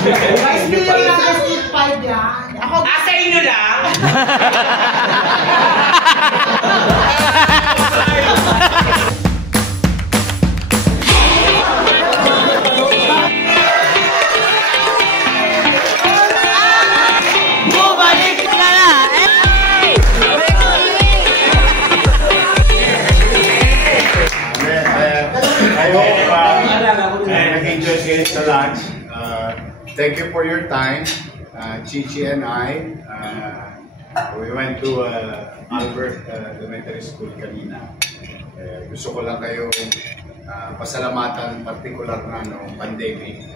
Vice Mayor lang kasi 5 yan. Ako, sa inyo lang? Sa lunch. Thank you for your time. Chichi and I, we went to Albert Elementary School kanina. Gusto ko lang kayo pasalamatan particular na pandemic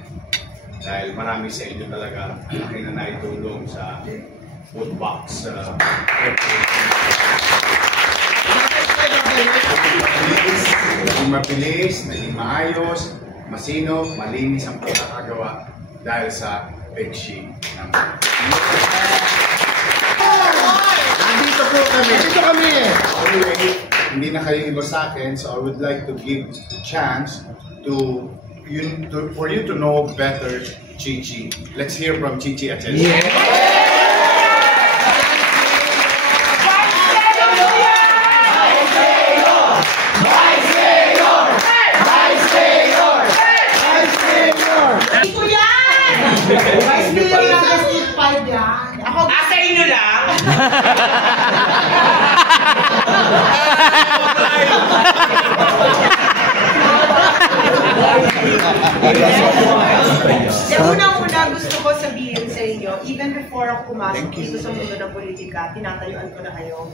dahil marami sa inyo talaga laki na naitulong sa food box. Naging mabilis, naging maayos, masino, malinis ang pagkakagawa dahil sa Pekshi. Nandito po kami. Nandito kami. Anyway, hindi na kayo iba sa akin, so I would like to give the chance for you to know better Chichi. Let's hear from Chichi Atienza. Vice Mayor lang kasi 5 yan. Ako, sa inyo lang? Una-una gusto ko sabihin sa inyo, even before ako pumasok dito sa mundo ng politika, tinatayuan ko na kayo.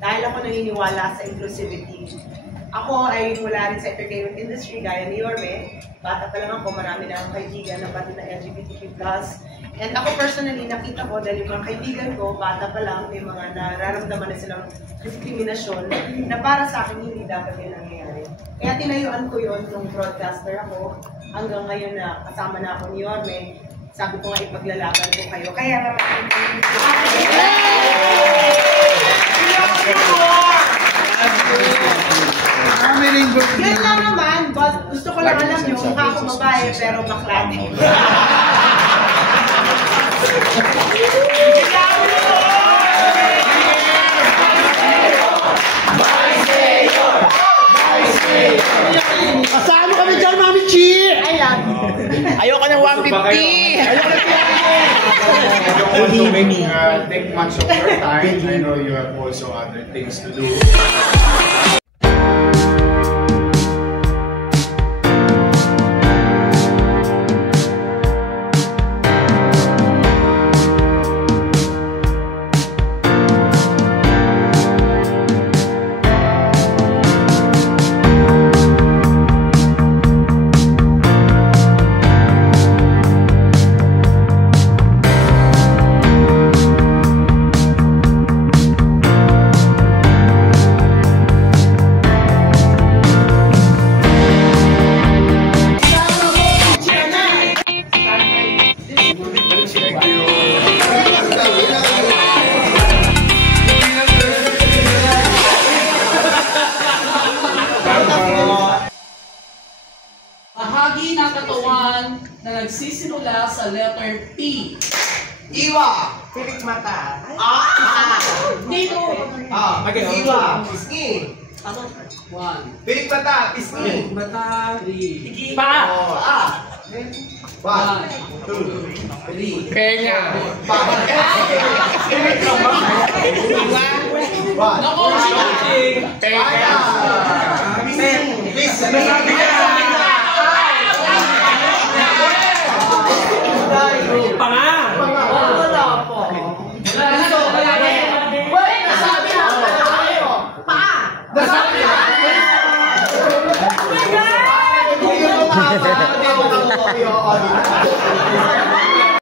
Dahil ako naniniwala sa inclusivity. Ako ay mula rin sa entertainment industry, gaya ni Yorme. Bata pa lang ako, marami na akong kaibigan na pati na LGBTQ+. And ako personally, nakita ko dahil yung mga kaibigan ko, bata pa lang, may mga nararamdaman na silang diskriminasyon na para sa akin hindi dapat yun nangyayari. Kaya tinayuan ko yun nung broadcaster ako. Hanggang ngayon na kasama na ako ni Yorme, sabi ko nga ipaglalaban ko kayo. Kaya maraming yan lang naman, gusto ko lang alam yung mukha ko babae pero bakla din. Kasama kami dyan, Mami Chi! I love you. Ayoko ng 150! I don't want to take much of your time. I know you have also other things to do. Bahagi ng katawan na nagsisimula sa letter P. Iwa! Pilik mata. Dito! Iwa! Pisngi! One. Pilik mata! Pisngi! Mata. Three. Pa! One. Two. Three. Penga! Coaching. Penga!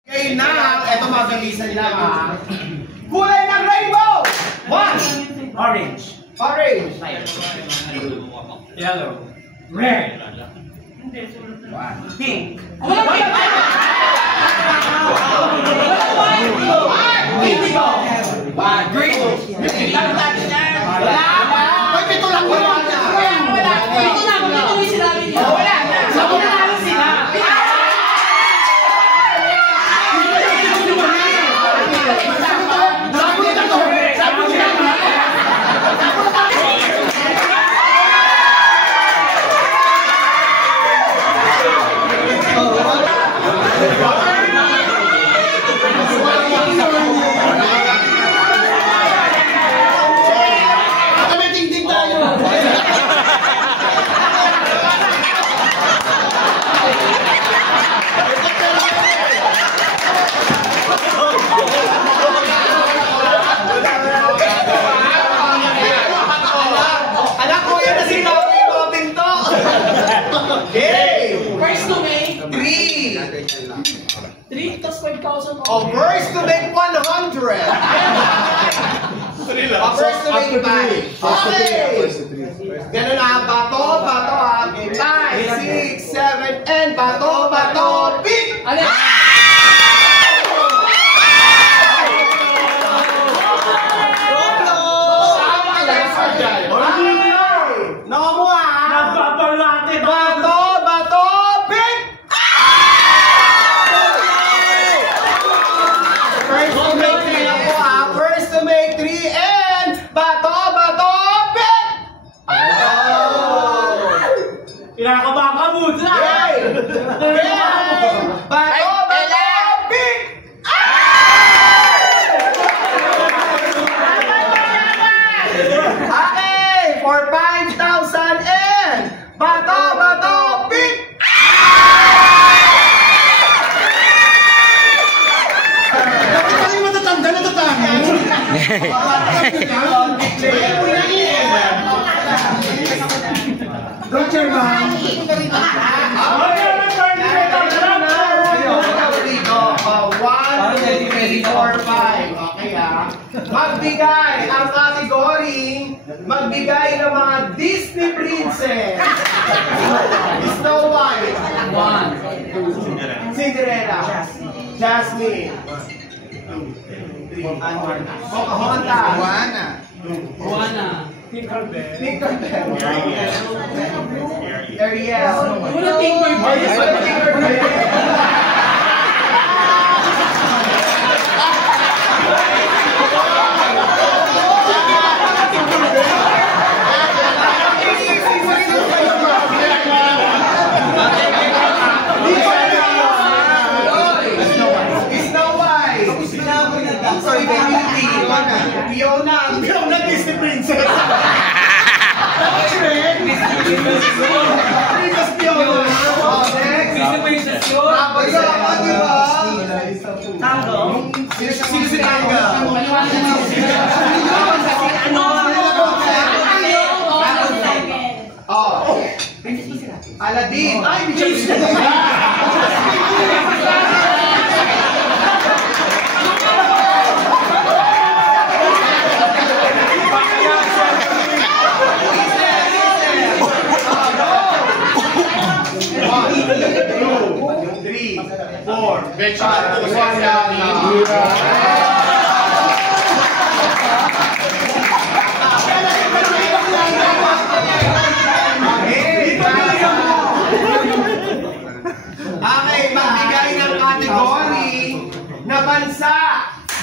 Ngayon na, eto mabilisan lang. Kulay ng rainbow! 1. Orange. Orange. Yellow. Red. Pink. Indigo. Green. May pito lang yun. Ito na, ito yung sinabi niya. Wala na. Sabi na lang sila. Kami ting-ting tayo. Anak ko yan na sinabi yung mga pinto. Okay. First to make 3. 3 plus 5,000. Oh, first to make 100. First to make 5. Okay. Ganun na. Bato, bato. Okay. 5, 6, 7, and bato, bato. Pick! Ano? Nagpapalate ba? Bato, bato, pick! First to make 3 ako ha. First to make 3 and bato, bato, pick! Kinakabahan ka mo dyan. Yay! And bato, bato, pick! Okay, for 5,000 and bato, bato, pick! Bakit tayo matatanda na tatangin? Go, Chairman. One, two, three, four, five. Okay ah. Magbigay ang category, magbigay ng mga Disney princess. Snow White. 1. Cinderella. Jasmine. Pocahontas. Juana. Tinkerbell. Ariel. Wala Tinkerbell. Snow White. Sorry, Fiona. Fiona, Disney Princess. Princess Fiona. Oh, next. Tapos ako, di ba? Sino si Tanga? Oh. Aladdin. Ay, Three, four, Okay, magbigay ng category na bansa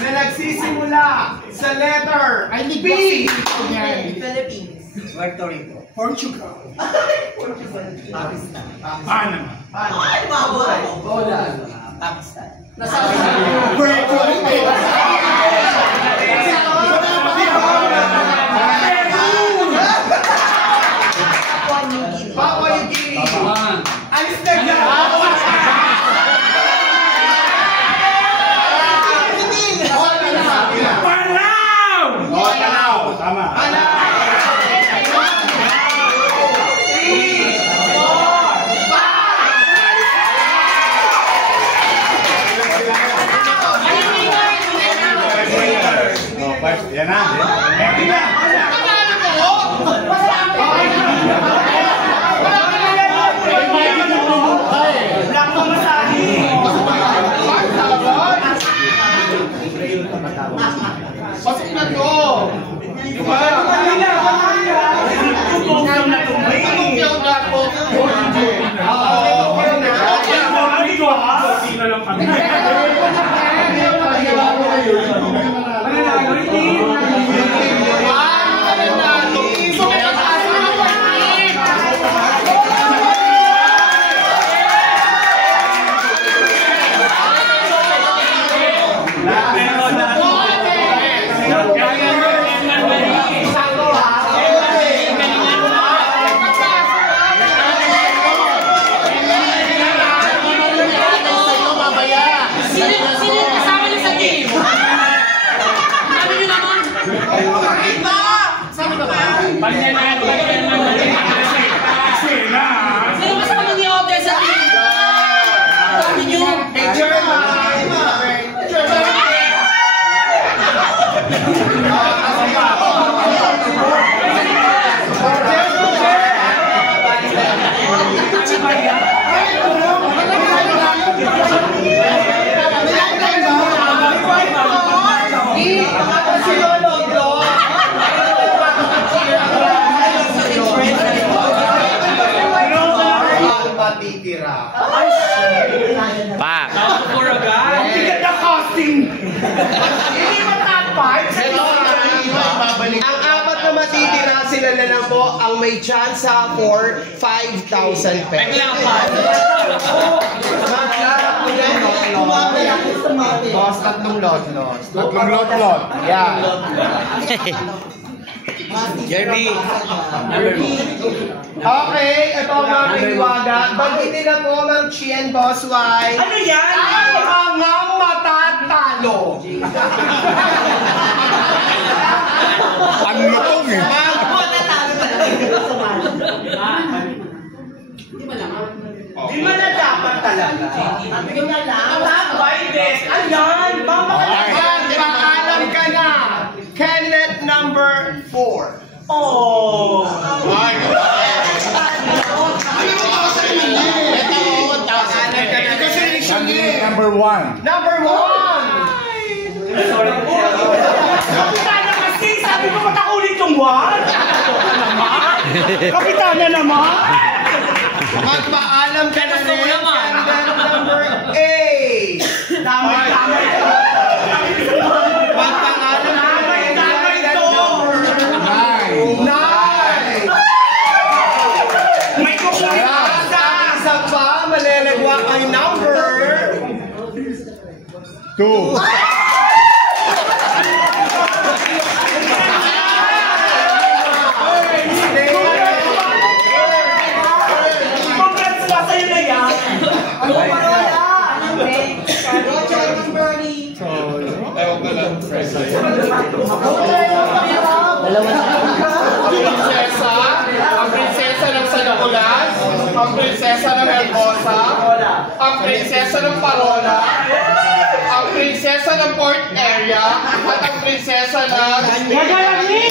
na nagsisimula sa letter P. Philippines. Portugal. Panama. Ay, bawal. Poland. Pakistan. Puerto Rico. Papua New Guinea. 1. Alis na ka! Palau! Tama. Yan na. Yan na. Pasok na to! Diba? Tugtog na to. Sino yung kasama niyo sa team? Sabi niyo naman. Sabi ba ba? Sino kasama niyo sa team? Sabi niyo. Pa. Ang bigat na casting. Hindi ba top 5? Ang apat na matitira, sila na lang po ang may chance for 5,000 pesos. Boss, tatlong lot. Tatlong lot. Yeah. Jerby. Okay, ito ang mga piniwaga. Bagitin na po ng Chien Boss Y. Ano yan? Ang mga matatalo. Ang lutong eh. Di ba na dapat talaga? Di ba na? Top 5 best. Ayan. Paalam ka na. Candidate number 4. Oh. Number 1. Number 1. Kapitana kasi, sabi ko matakulit yung 1. Kapitana naman. Magpaalam ka na rin. Candidate number 8. Damay-damay. Magpaalam ka na rin. Candidate number 9. May kukulit ka. Isa pa, malilagwa ay number 2. Congrats pa sa'yo na yan. ang prinsesa ng Sanakulas, ang prinsesa ng Hermosa, ang prinsesa ng Parola, ang prinsesa ng Port Area, at ang prinsesa ng... Magalangin!